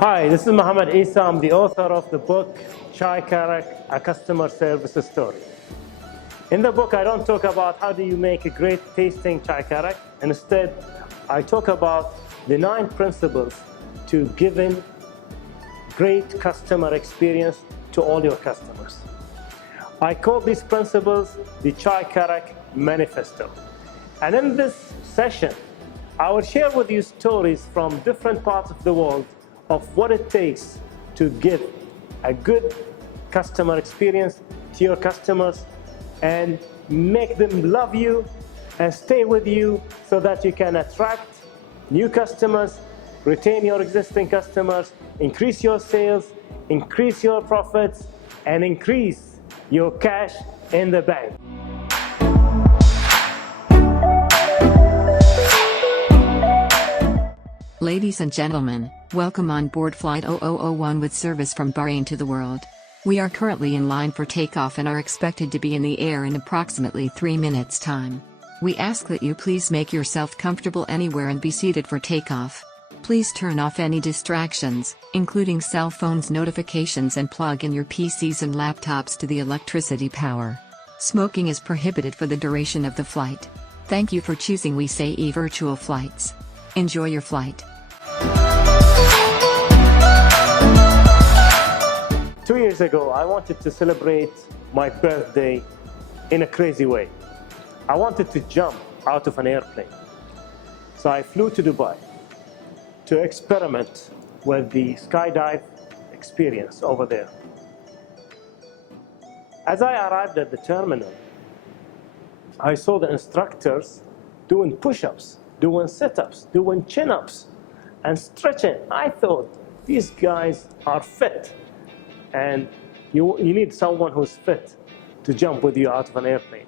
Hi, this is Muhammad Isa. I'm the author of the book, Chai Karak, A Customer Service Story. In the book, I don't talk about how do you make a great tasting Chai Karak. Instead, I talk about the 9 principles to giving great customer experience to all your customers. I call these principles the Chai Karak Manifesto. And in this session, I will share with you stories from different parts of the world of what it takes to give a good customer experience to your customers and make them love you and stay with you so that you can attract new customers, retain your existing customers, increase your sales, increase your profits, and increase your cash in the bank. Ladies and gentlemen, welcome on board Flight 0001 with service from Bahrain to the world. We are currently in line for takeoff and are expected to be in the air in approximately 3 minutes' time. We ask that you please make yourself comfortable anywhere and be seated for takeoff. Please turn off any distractions, including cell phones notifications, and plug in your PCs and laptops to the electricity power. Smoking is prohibited for the duration of the flight. Thank you for choosing We Say Virtual Flights. Enjoy your flight. 2 years ago, I wanted to celebrate my birthday in a crazy way. I wanted to jump out of an airplane. So I flew to Dubai to experiment with the skydive experience over there. As I arrived at the terminal, I saw the instructors doing push-ups, doing sit-ups, doing chin-ups, and stretching. I thought, these guys are fit. And you need someone who's fit to jump with you out of an airplane.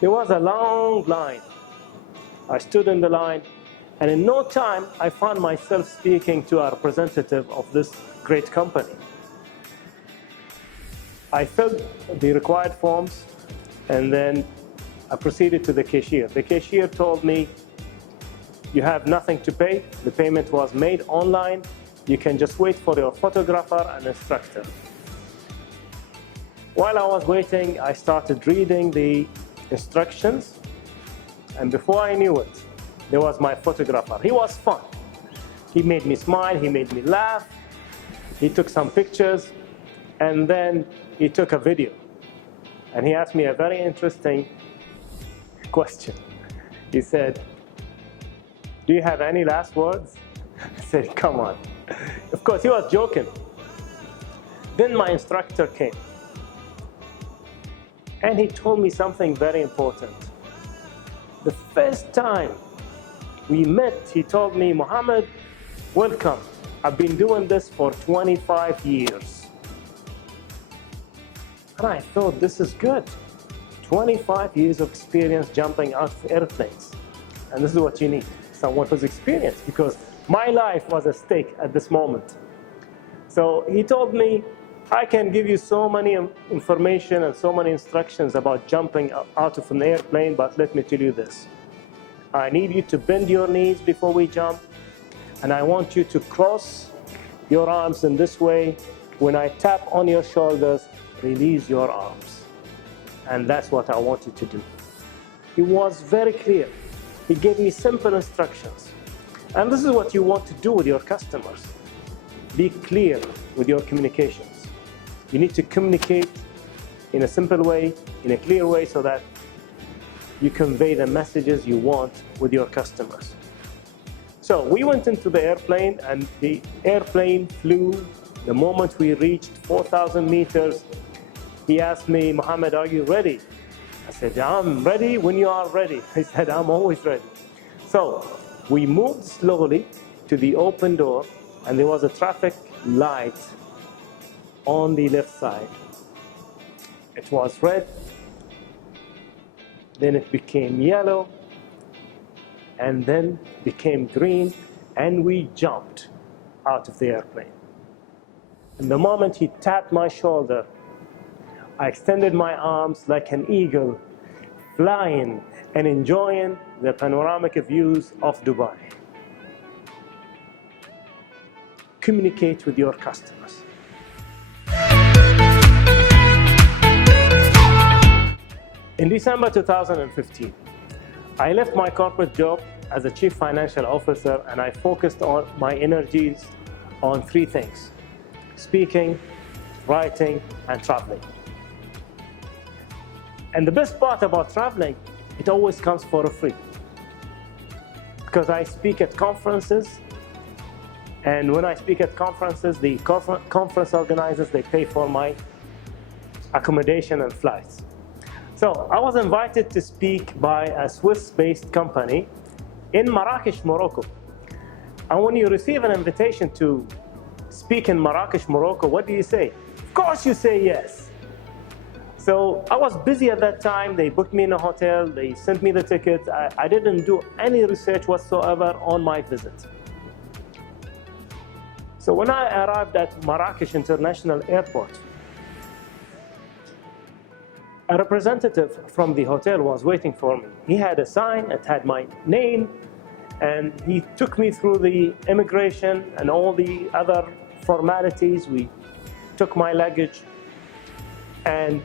There was a long line. I stood in the line, and in no time, I found myself speaking to a representative of this great company. I filled the required forms, and then I proceeded to the cashier. The cashier told me, you have nothing to pay. The payment was made online. You can just wait for your photographer and instructor. While I was waiting, I started reading the instructions, and before I knew it, there was my photographer. He was fun. He made me smile, he made me laugh, he took some pictures, and then he took a video. And he asked me a very interesting question. He said, do you have any last words? I said, come on. Of course, he was joking. Then my instructor came, and he told me something very important. The first time we met, he told me, Muhammad, welcome. I've been doing this for 25 years. And I thought, this is good. 25 years of experience jumping out of airplanes. And this is what you need, someone who's experienced, because my life was at stake at this moment. So he told me, I can give you so many information and so many instructions about jumping out of an airplane, but let me tell you this. I need you to bend your knees before we jump, and I want you to cross your arms in this way. When I tap on your shoulders, release your arms. And that's what I want you to do. He was very clear. He gave me simple instructions. And this is what you want to do with your customers. Be clear with your communications. You need to communicate in a simple way, in a clear way, so that you convey the messages you want with your customers. So we went into the airplane, and the airplane flew. The moment we reached 4,000 meters, he asked me, Muhammad, are you ready? I said, I'm ready when you are ready. He said, I'm always ready. So we moved slowly to the open door, and there was a traffic light on the left side. It was red, then it became yellow, and then became green, and we jumped out of the airplane. And the moment he tapped my shoulder, I extended my arms like an eagle, flying and enjoying the panoramic views of Dubai. communicate with your customers. In December 2015, I left my corporate job as a chief financial officer, and I focused on my energies on three things: speaking, writing, and traveling. And the best part about traveling, it always comes for free. Because I speak at conferences, and when I speak at conferences, the conference organizers, they pay for my accommodation and flights. So I was invited to speak by a Swiss-based company in Marrakesh, Morocco. And when you receive an invitation to speak in Marrakesh, Morocco, what do you say? Of course you say yes. So I was busy at that time. They booked me in a hotel. They sent me the tickets. I didn't do any research whatsoever on my visit. So when I arrived at Marrakesh International Airport, a representative from the hotel was waiting for me. He had a sign, it had my name, and he took me through the immigration and all the other formalities. We took my luggage, and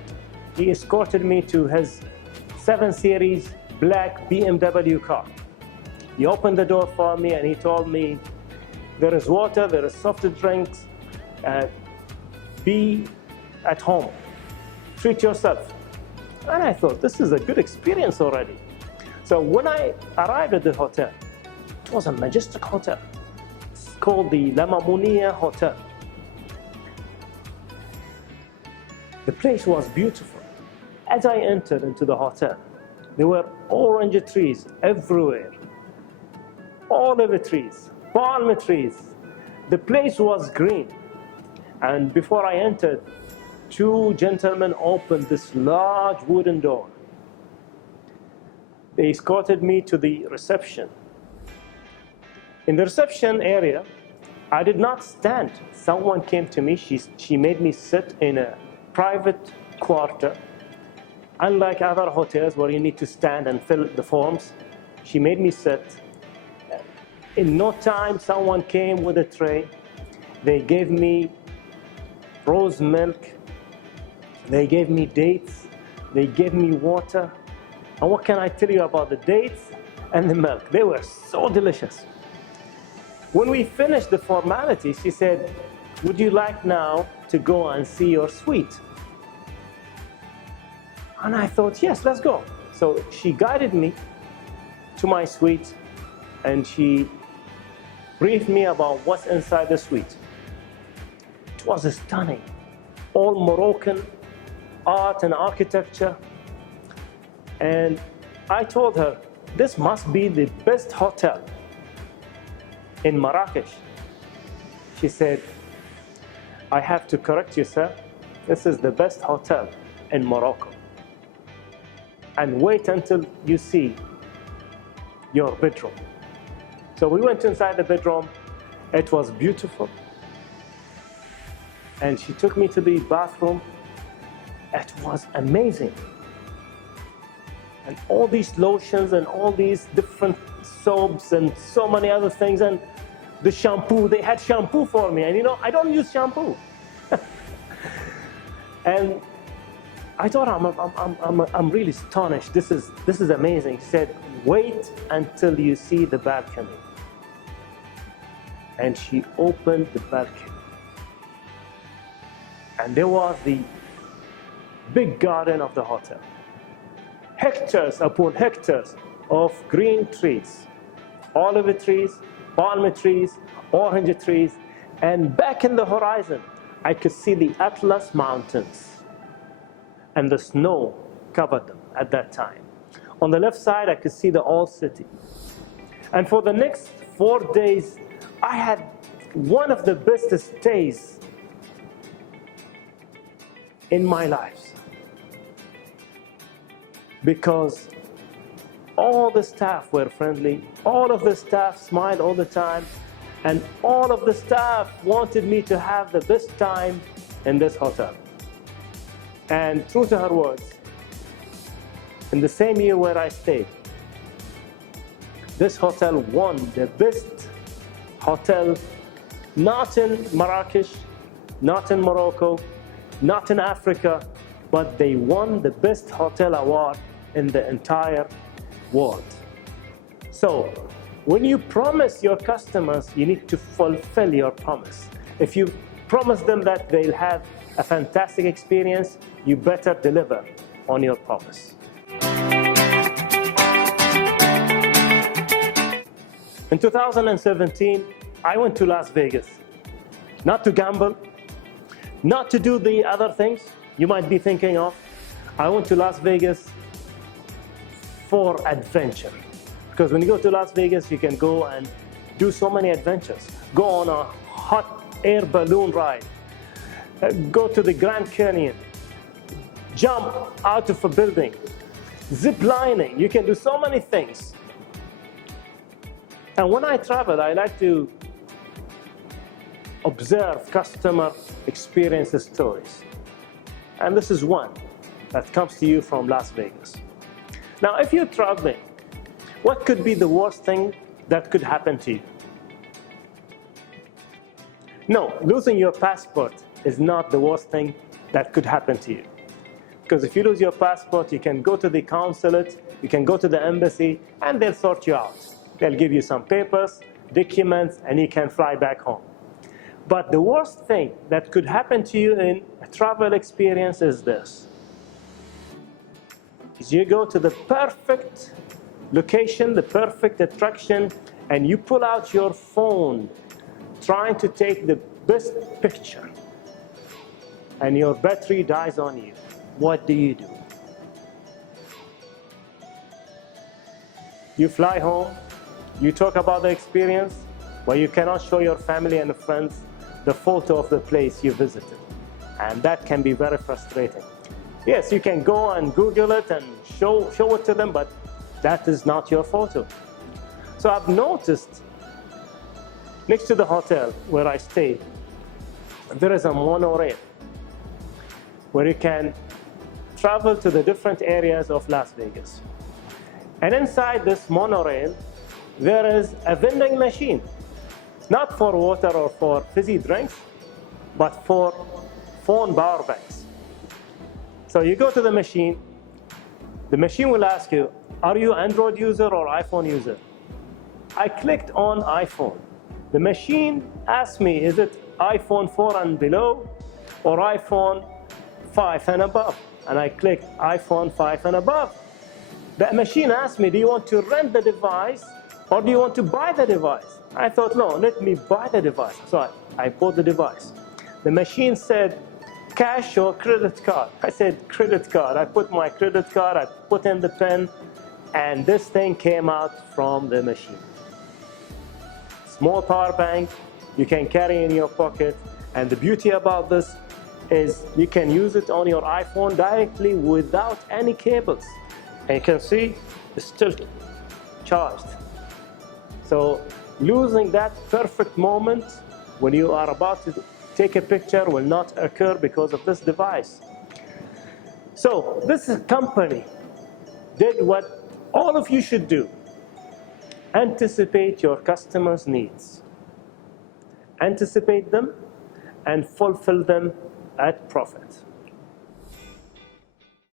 he escorted me to his 7 Series black BMW car. He opened the door for me and he told me, there is water, there is soft drinks, be at home, treat yourself. And I thought, this is a good experience already. So when I arrived at the hotel, it was a majestic hotel. It's called the La Mamounia Hotel. The place was beautiful. As I entered into the hotel, there were orange trees everywhere, olive trees, palm trees. The place was green. And before I entered, 2 gentlemen opened this large wooden door. They escorted me to the reception. In the reception area, I did not stand. Someone came to me. She made me sit in a private quarter. Unlike other hotels where you need to stand and fill the forms, she made me sit. In no time, someone came with a tray. They gave me rose milk. They gave me dates. They gave me water. And what can I tell you about the dates and the milk? They were so delicious. When we finished the formalities, she said, would you like now to go and see your suite? And I thought, yes, let's go. So she guided me to my suite, and she briefed me about what's inside the suite. It was stunning, all Moroccan art and architecture. And I told her, this must be the best hotel in Marrakesh. She said, I have to correct you, sir. This is the best hotel in Morocco. And wait until you see your bedroom. So we went inside the bedroom. It was beautiful. And she took me to the bathroom. It was amazing. And all these lotions and all these different soaps and so many other things, and the shampoo, they had shampoo for me. And you know, I don't use shampoo. And I thought, I'm really astonished. This is amazing. She said, wait until you see the balcony. And she opened the balcony. And there was the big garden of the hotel. Hectares upon hectares of green trees, olive trees, palm trees, orange trees, and back in the horizon, I could see the Atlas Mountains, and the snow covered them at that time. On the left side, I could see the old city. And for the next 4 days, I had one of the best stays in my life. Because all the staff were friendly, all of the staff smiled all the time, and all of the staff wanted me to have the best time in this hotel. And true to her words, in the same year where I stayed, this hotel won the best hotel not in Marrakesh, not in Morocco, not in Africa, but they won the best hotel award in the entire world. So when you promise your customers, you need to fulfill your promise. If you promise them that they'll have a fantastic experience, you better deliver on your promise. In 2017, I went to Las Vegas, not to gamble, not to do the other things you might be thinking of. I went to Las Vegas for adventure. Because when you go to Las Vegas, you can go and do so many adventures. Go on a hot air balloon ride, go to the Grand Canyon, jump out of a building, zip lining. You can do so many things. And when I travel, I like to observe customer experience stories. And this is one that comes to you from Las Vegas. Now, if you're traveling, what could be the worst thing that could happen to you? No, losing your passport is not the worst thing that could happen to you. Because if you lose your passport, you can go to the consulate, you can go to the embassy, and they'll sort you out. They'll give you some papers, documents, and you can fly back home. But the worst thing that could happen to you in a travel experience is this. Is you go to the perfect location, the perfect attraction, and you pull out your phone trying to take the best picture, and your battery dies on you. What do? You fly home, you talk about the experience, but you cannot show your family and friends the photo of the place you visited. And that can be very frustrating. Yes, you can go and Google it and show it to them, but that is not your photo. So I've noticed next to the hotel where I stayed, there is a monorail where you can travel to the different areas of Las Vegas. And inside this monorail, there is a vending machine, not for water or for fizzy drinks, but for phone power banks. So you go to the machine will ask you, are you Android user or iPhone user? I clicked on iPhone. The machine asked me, is it iPhone 4 and below or iPhone 5 and above? And I clicked iPhone 5 and above. The machine asked me, do you want to rent the device or do you want to buy the device? I thought, no, let me buy the device. So I bought the device. The machine said, cash or credit card? I said, credit card. I put my credit card, I put in the PIN, and this thing came out from the machine. Small power bank, you can carry in your pocket, and the beauty about this is you can use it on your iPhone directly without any cables. And you can see it's still charged. So losing that perfect moment when you are about to take a picture will not occur because of this device. So this company did what all of you should do. Anticipate your customers' needs. Anticipate them and fulfill them at profit.